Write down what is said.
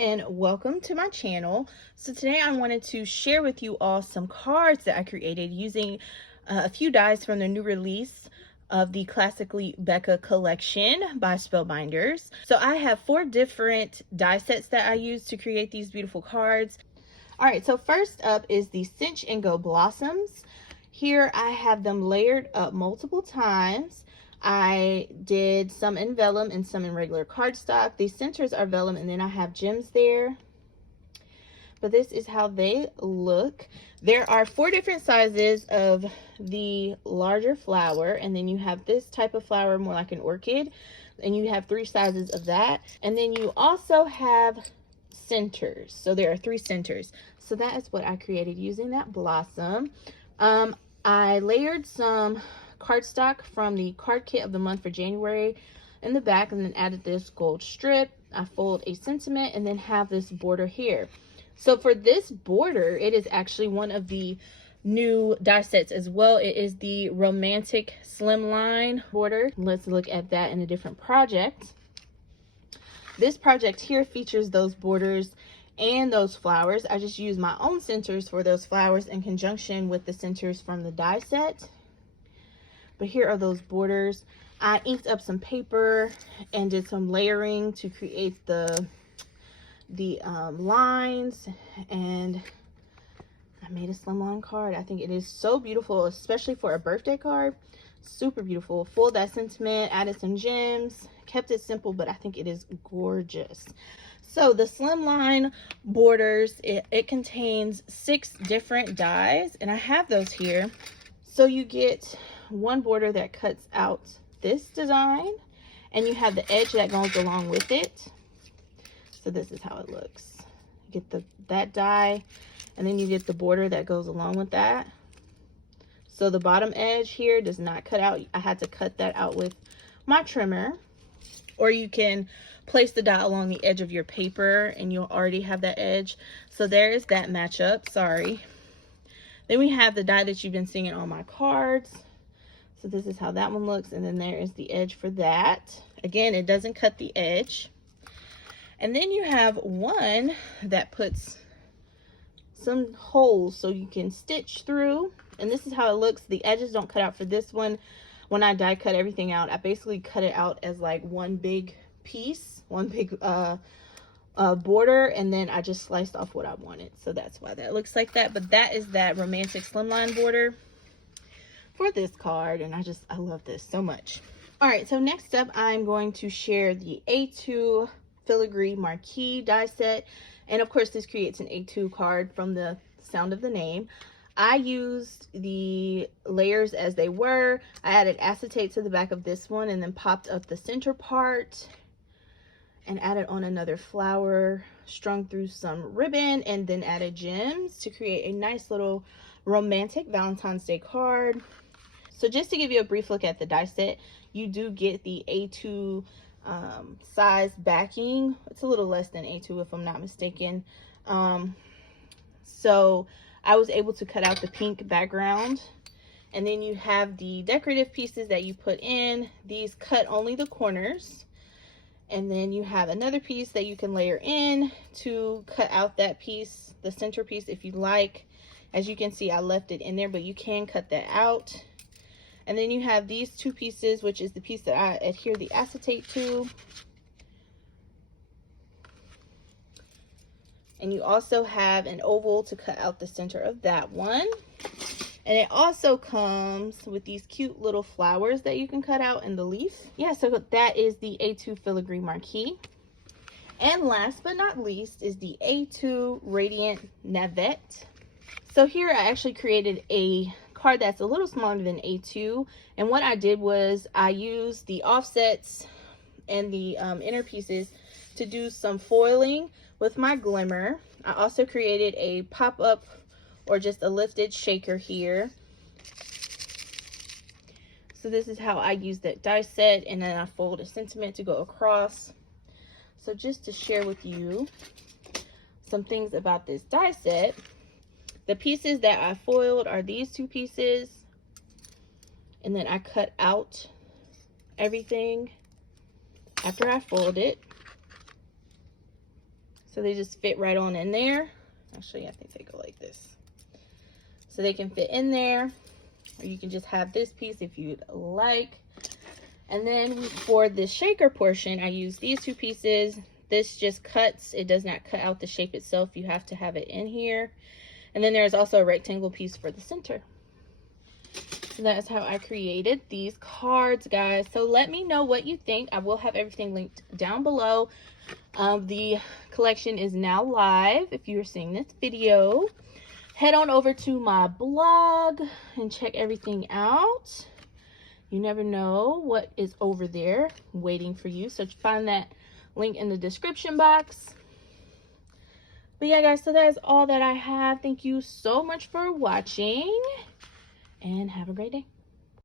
and welcome to my channel. So today I wanted to share with you all some cards that I created using a few dies from the new release of the Classically Becca collection by Spellbinders. So I have 4 different die sets that I use to create these beautiful cards. All right, so first up is the Cinched Blossoms. Here I have them layered up multiple times. I did some in vellum and some in regular cardstock. These centers are vellum and then I have gems there. But this is how they look. There are 4 different sizes of the larger flower, and then you have this type of flower, more like an orchid, and you have 3 sizes of that. And then you also have centers. So there are 3 centers. So that is what I created using that blossom. I layered some cardstock from the card kit of the month for January in the back, and then added this gold strip. I fold a sentiment and then have this border here. So for this border, it is actually one of the new die sets as well. It is the Romantic Slimline border. Let's look at that in a different project. This project here features those borders and those flowers. I just use my own centers for those flowers in conjunction with the centers from the die set. But here are those borders. I inked up some paper and did some layering to create the lines, and I made a slimline card. I think it is so beautiful, especially for a birthday card. Super beautiful. Fold that sentiment, added some gems, kept it simple, but I think it is gorgeous. So the Slimline Borders, it contains 6 different dies, and I have those here. So you get one border that cuts out this design, and you have the edge that goes along with it. So this is how it looks. You get that die, and then you get the border that goes along with that. So the bottom edge here does not cut out. I had to cut that out with my trimmer. Or you can place the die along the edge of your paper and you'll already have that edge. So there is that matchup. Sorry. Then we have the die that you've been seeing on my cards. So this is how that one looks, and then there is the edge for that. Again, it doesn't cut the edge. And then you have one that puts some holes so you can stitch through. And this is how it looks. The edges don't cut out for this one. When I die cut everything out, I basically cut it out as like one big piece, one big border, and then I just sliced off what I wanted. So that's why that looks like that. But that is that Romantic Slimline border for this card, and I love this so much. All right, so next up I'm going to share the A2 Filigree Marquee die set, and of course this creates an A2 card from the sound of the name. I used the layers as they were. I added acetate to the back of this one and then popped up the center part and added on another flower strung through some ribbon, and then added gems to create a nice little romantic Valentine's Day card. So just to give you a brief look at the die set, you do get the A2 size backing. It's a little less than A2 if I'm not mistaken. So I was able to cut out the pink background, and then you have the decorative pieces that you put in. These cut only the corners, and then you have another piece that you can layer in to cut out that piece, the center piece, if you like. As you can see, I left it in there, but you can cut that out. And then you have these 2 pieces, which is the piece that I adhere the acetate to. And you also have an oval to cut out the center of that one. And it also comes with these cute little flowers that you can cut out in the leaf. Yeah, so that is the A2 Filigree Marquee. And last but not least is the A2 Radiant Navette. So here I actually created a card that's a little smaller than A2, and what I did was I used the offsets and the inner pieces to do some foiling with my glimmer. I also created a pop-up or just a lifted shaker here. So this is how I use that die set, and then I fold a sentiment to go across. So just to share with you some things about this die set, the pieces that I foiled are these 2 pieces, and then I cut out everything after I fold it. So they just fit right on in there. Actually, I think they go like this. So they can fit in there, or you can just have this piece if you'd like. And then for the shaker portion, I use these two pieces. This just cuts, it does not cut out the shape itself. You have to have it in here. And then there's also a rectangle piece for the center. So that's how I created these cards, guys. So let me know what you think. I will have everything linked down below. The collection is now live if you're seeing this video. Head on over to my blog and check everything out. You never know what is over there waiting for you. So find that link in the description box. But yeah, guys, so that is all that I have. Thank you so much for watching, and have a great day.